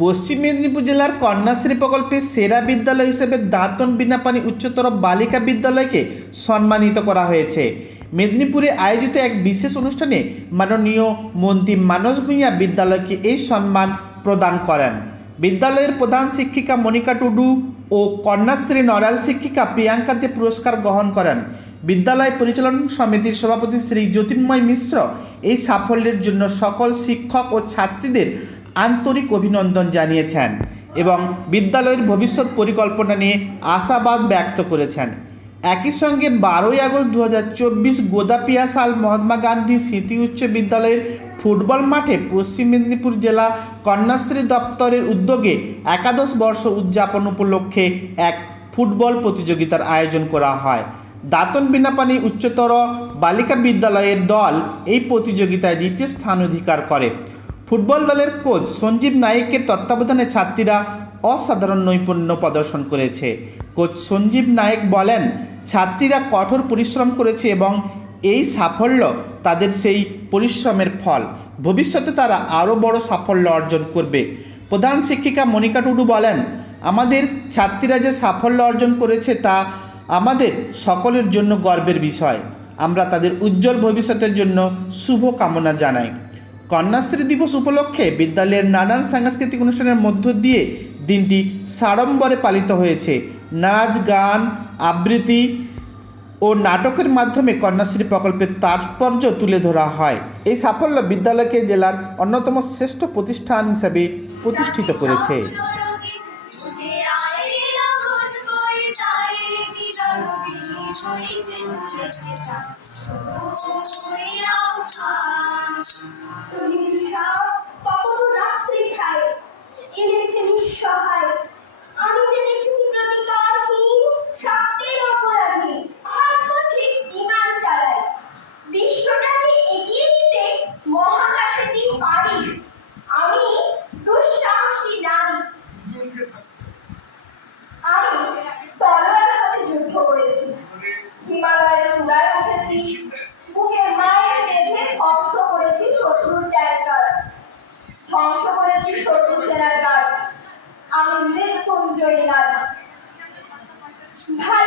পশ্চিম মেদিনীপুর জেলার কন্যাশ্রী প্রকল্পে সেরা বিদ্যালয় হিসেবে দাঁতন বিনাপানি উচ্চতর বালিকা বিদ্যালয়কে সম্মানিত করা হয়েছে। মেদিনীপুরে আয়োজিত এক বিশেষ অনুষ্ঠানে মাননীয় মন্ত্রী মানস ভূঁইয়া বিদ্যালয়কে এই সম্মান প্রদান করেন। বিদ্যালয়ের প্রধান শিক্ষিকা মনিকা টুডু ও কন্যাশ্রী নড়াল শিক্ষিকা প্রিয়াঙ্কা দে পুরস্কার গ্রহণ করেন। বিদ্যালয় পরিচালন সমিতির সভাপতি শ্রী জ্যোতির্ময় মিশ্র এই সাফল্যের জন্য সকল শিক্ষক ও ছাত্রীদের আন্তরিক অভিনন্দন জানিয়েছেন এবং বিদ্যালয়ের ভবিষ্যৎ পরিকল্পনা নিয়ে আশাবাদ ব্যক্ত করেছেন। একই সঙ্গে বারোই আগস্ট দু হাজার চব্বিশ গোদাপিয়া সাল মহাত্মা গান্ধী স্মৃতি উচ্চ বিদ্যালয়ের ফুটবল মাঠে পশ্চিম মেদিনীপুর জেলা কন্যাশ্রী দপ্তরের উদ্যোগে একাদশ বর্ষ উদযাপন উপলক্ষে এক ফুটবল প্রতিযোগিতার আয়োজন করা হয়। দাতন বিনাপানি উচ্চতর বালিকা বিদ্যালয়ের দল এই প্রতিযোগিতায় দ্বিতীয় স্থান অধিকার করে। ফুটবল দলের কোচ সঞ্জীব নায়েকের তত্ত্বাবধানে ছাত্রীরা অসাধারণ নৈপুণ্য প্রদর্শন করেছে। কোচ সঞ্জীব নায়েক বলেন, ছাত্রীরা কঠোর পরিশ্রম করেছে এবং এই সাফল্য তাদের সেই পরিশ্রমের ফল। ভবিষ্যতে তারা আরও বড় সাফল্য অর্জন করবে। প্রধান শিক্ষিকা মনিকা টুডু বলেন, আমাদের ছাত্রীরা যে সাফল্য অর্জন করেছে তা আমাদের সকলের জন্য গর্বের বিষয়। আমরা তাদের উজ্জ্বল ভবিষ্যতের জন্য শুভ কামনা জানাই। কন্যাশ্রী দিবস উপলক্ষে বিদ্যালয়ের নানান সাংস্কৃতিক অনুষ্ঠানের মধ্য দিয়ে দিনটি সাড়ম্বরে পালিত হয়েছে। নাচ, গান, আবৃত্তি ও নাটকের মাধ্যমে কন্যাশ্রী প্রকল্পের তাৎপর্য তুলে ধরা হয়। এই সাফল্য বিদ্যালয়কে জেলার অন্যতম শ্রেষ্ঠ প্রতিষ্ঠান হিসেবে প্রতিষ্ঠিত করেছে। কত উঠেছি বুকের মায়ের বেঁধে ধ্বংস করেছি শত্রুর ট্যাঙ্কার ধ্বংস করেছি শত্রু সেনার গাড় আমি মৃত্যুঞ্জয়ী নারী। ভালোবেসে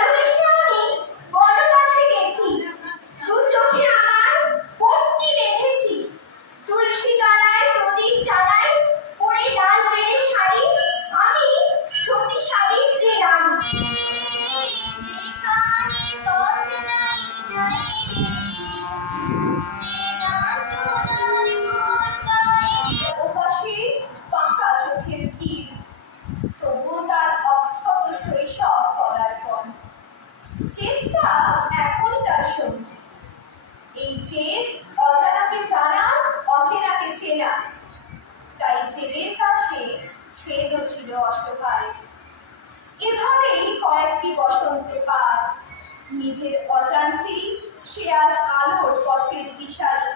জেদের কাছে ছেদ ছিল অসহায়। এভাবেই কয়েকটি বসন্ত পার নিজের অজান্তেই সে আজ আলোর পথের দিশারি।